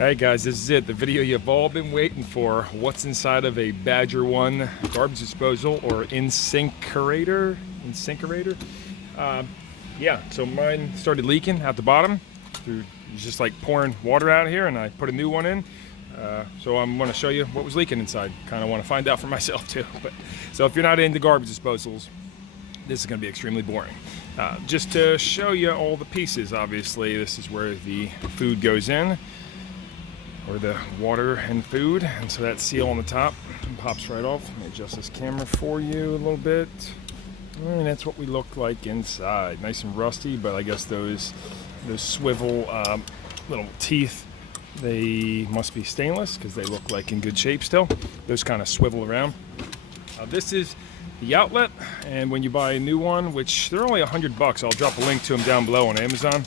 Alright guys, this is it, the video you've all been waiting for. What's inside of a Badger 1 garbage disposal or Insinkerator? Yeah, so mine started leaking at the bottom. It's just like pouring water out here, and I put a new one in. So I'm going to show you what was leaking inside. Kind of want to find out for myself too. So if you're not into garbage disposals, this is going to be extremely boring. Just to show you all the pieces, obviously this is where the food goes in, or the water and food, and so that seal on the top pops right off. Let me adjust this camera for you a little bit. And that's what we look like inside. Nice and rusty, but I guess those swivel little teeth, they must be stainless because they look like in good shape still. Those kind of swivel around. This is the outlet, and when you buy a new one, which they're only $100, I'll drop a link to them down below on Amazon.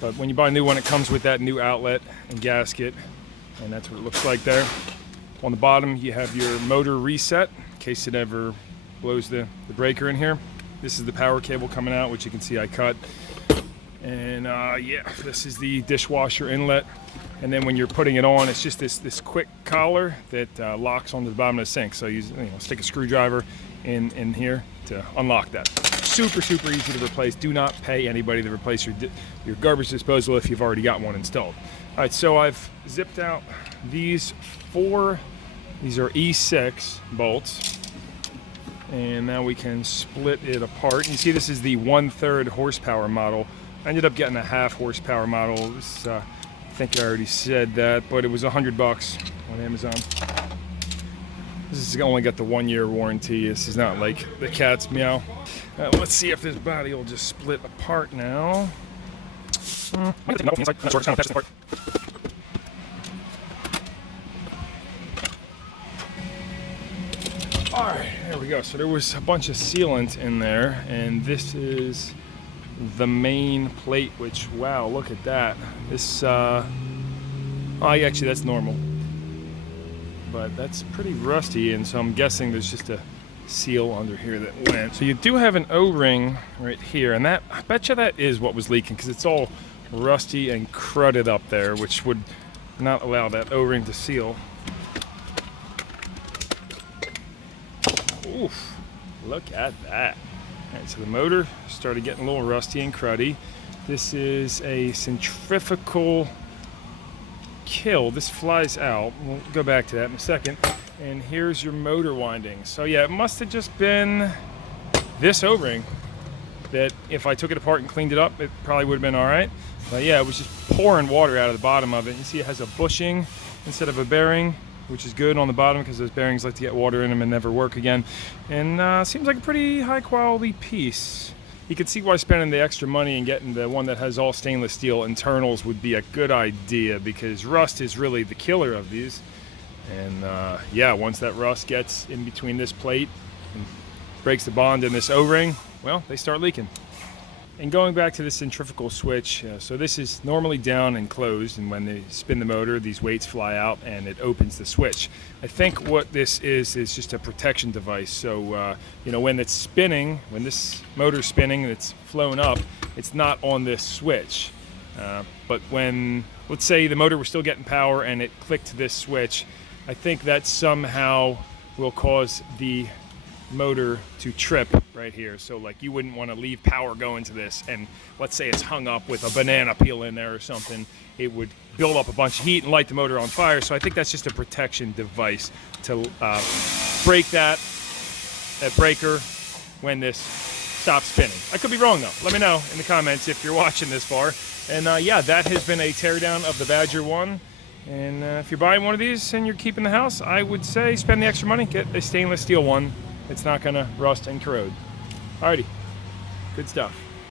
But when you buy a new one, it comes with that new outlet and gasket, and that's what it looks like there. On the bottom, you have your motor reset in case it ever blows the breaker in here. This is the power cable coming out, which you can see I cut. And yeah, this is the dishwasher inlet. And then when you're putting it on, it's just this quick collar that locks onto the bottom of the sink. So you stick a screwdriver in here to unlock that. Super easy to replace. Do not pay anybody to replace your garbage disposal if you've already got one installed. All right, so I've zipped out these are E6 bolts, and now we can split it apart. You see, this is the 1/3 horsepower model. I ended up getting a 1/2 horsepower model. This, I think I already said that, but it was $100 on Amazon. This has only got the 1-year warranty. This is not like the cat's meow. Let's see if this body will just split apart now. Alright, there we go. So there was a bunch of sealant in there, and this is the main plate, which, wow, look at that. This, oh, actually that's normal. But that's pretty rusty, and so I'm guessing there's just a seal under here that went. So you do have an O-ring right here, and that, I bet you that is what was leaking, because it's all rusty and crudded up there, which would not allow that O-ring to seal. Oof, look at that. All right, so the motor started getting a little rusty and cruddy. This is a centrifugal kill. This flies out. We'll go back to that in a second. And here's your motor windings. So yeah, it must have just been this O-ring that if I took it apart and cleaned it up, it probably would have been all right. But yeah, it was just pouring water out of the bottom of it. You see it has a bushing instead of a bearing, which is good on the bottom because those bearings like to get water in them and never work again. And seems like a pretty high quality piece. You can see why spending the extra money and getting the one that has all stainless steel internals would be a good idea, because rust is really the killer of these. And yeah, once that rust gets in between this plate and breaks the bond in this O-ring, well, they start leaking. And going back to the centrifugal switch, so this is normally down and closed, and when they spin the motor, these weights fly out and it opens the switch. I think what this is just a protection device. So when it's spinning, when this motor's spinning and it's flown up, it's not on this switch. But when, let's say the motor was still getting power and it clicked this switch, I think that somehow will cause the motor to trip right here. So like, you wouldn't want to leave power going to this, and let's say it's hung up with a banana peel in there or something, it would build up a bunch of heat and light the motor on fire. So I think that's just a protection device to break that breaker when this stops spinning. I could be wrong though. Let me know in the comments if you're watching this far. And yeah, that has been a teardown of the Badger 1. And if you're buying one of these and you're keeping the house, I would say spend the extra money, get a stainless steel one. It's not gonna rust and corrode. Alrighty, good stuff.